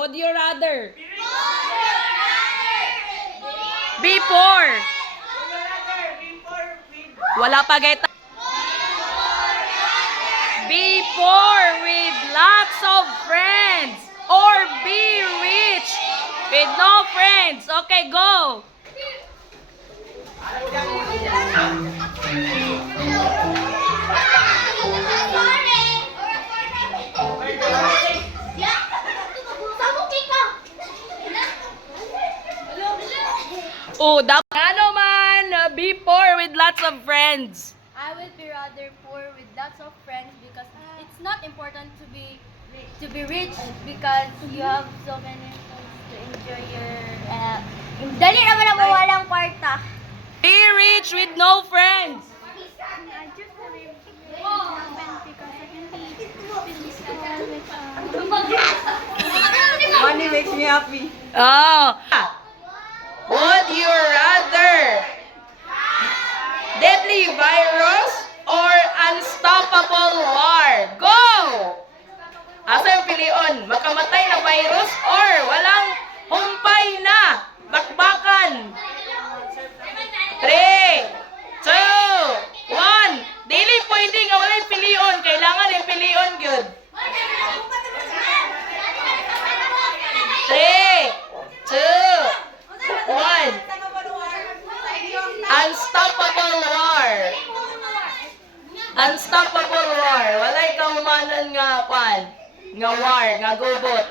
Would you rather? Be poor. Wala pa gayta. Be poor with lots of friends or be rich with no friends. Okay, go. Oh, dapat ano man, be poor with lots of friends. I will be rather poor with lots of friends because it's not important to be rich because you have so many things to enjoy your dali naman ang walang kwarta. Be rich with no friends. I just want to be because I can be Money makes me happy. Oh. Would you rather deadly virus or unstoppable war? Go! Asa yung pilion? Makamatay na virus or walang humpay na bakbakan? 3, 2, 1. Dili pwede nga walay pilion. Kailangan yung pilion, good. 3, 2, 1. Unstoppable war. Unstoppable war. Walay kaumanan nga kwan. Nga war, nga gubot.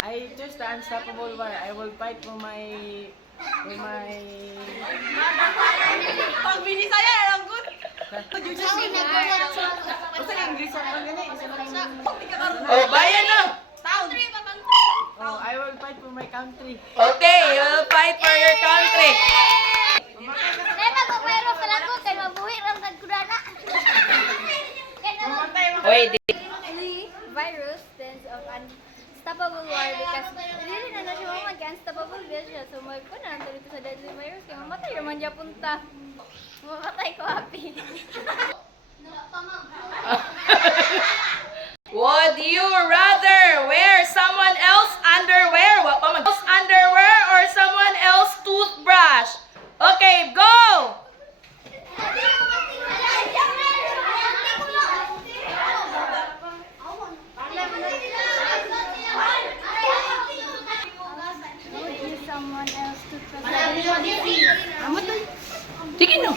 I choose the unstoppable war. I will fight for my Pag binisaya lang good. Basta yung English ang ganyan. Oh, bayan na. Oh, I will fight for my country. Okay, you will fight for your country. Dahil magpapayro sa lagot kay mabuhi lang nagkudana. Wait, Virus tends of unstoppable war because really na siya mag-unstoppable siya. So magpo na lang dito sa deadly virus kaya mamatay naman siya punta. Mamatay ko happy. would you rather wear someone else underwear? Wa pa mag underwear or someone else toothbrush? Okay, go! Someone else to Sige no.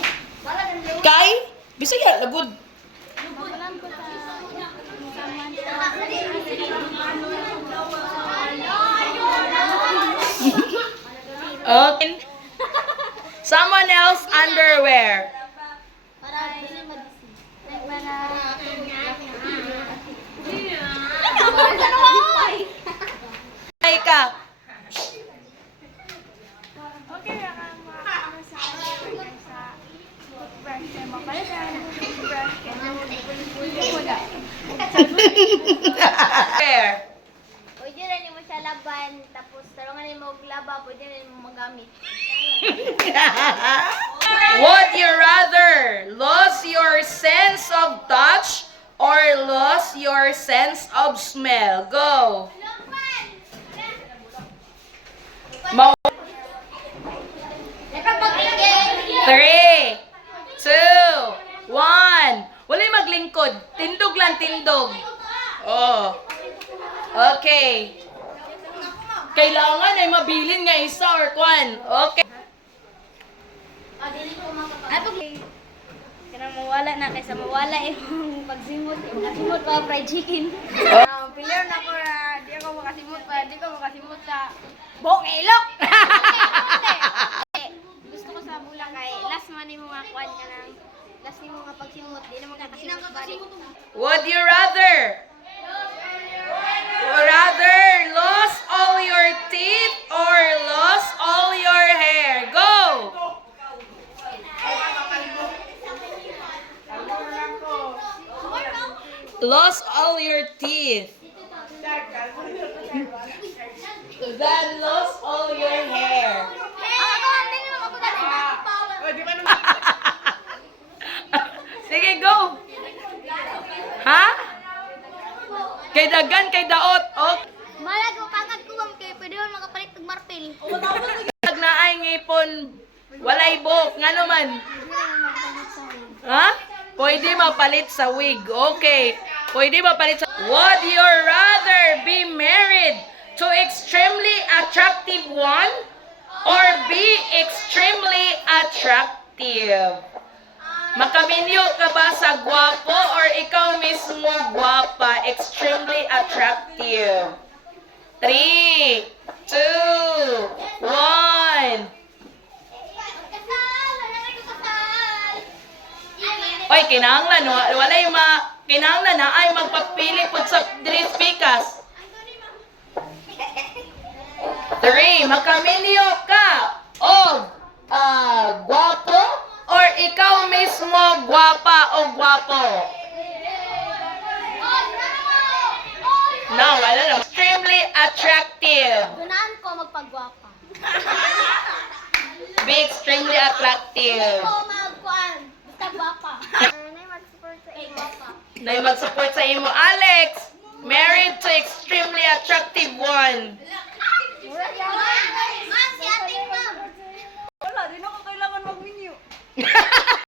Kay? Bisaya, lagod. Okay. Someone else underwear. Ay ka. Okay, sa toothbrush kaya mapalitan, toothbrush kaya Where? pwede rin mo siya laban, tapos tarungan rin mo laba, pwede rin mo magamit. Would you rather lose your sense of touch or lose your sense of smell? Go. Mau 3, 2, 1. Walay maglingkod. Tindog lang, tindog. Oh. Okay. Kailangan ay mabilin nga isa or kwan. Okay. Ay, pag kanang mawala na kaysa mawala yung pagsimot. Nasimot pa fried chicken. Pilir na ko na di ako makasimot pa. Di ko makasimot sa buong ilok. Gusto ko sa bulang kay last man mo nga kwan ka ng last mo nga pagsimot. Di na magkakasimot balik. Would you rather lose all your teeth or lose all your hair? Go! Lost all your teeth. Then lost all your hair. Sige, go! Ha? Kay dagan, kay daot. Okay. Malago pangag karon walay buhok nga naman. Ha? Pwede mapalit sa wig. Okay. Pwede mapalit sa... Would you rather be married to extremely attractive one or be extremely attractive? Makaminyo ka ba sa gwapo or ikaw mismo gwapa, extremely attractive? 3, 2, 1. Oy, kinahanglan kinahanglan na ay magpapili pud sa diri pikas. 3, makaminyo ka og gwapo or ikaw mismo gwapa o gwapo? No, wala lang. Extremely attractive. Dunaan ko magpagwapa. Be extremely attractive. Ko magkuan. Basta gwapa. Nay mag-support sa gwapa. Na mag-support sa imo, Alex. Married to extremely attractive one. Ma'am, si ating ma'am. Wala, di na ko kailangan mag-menu.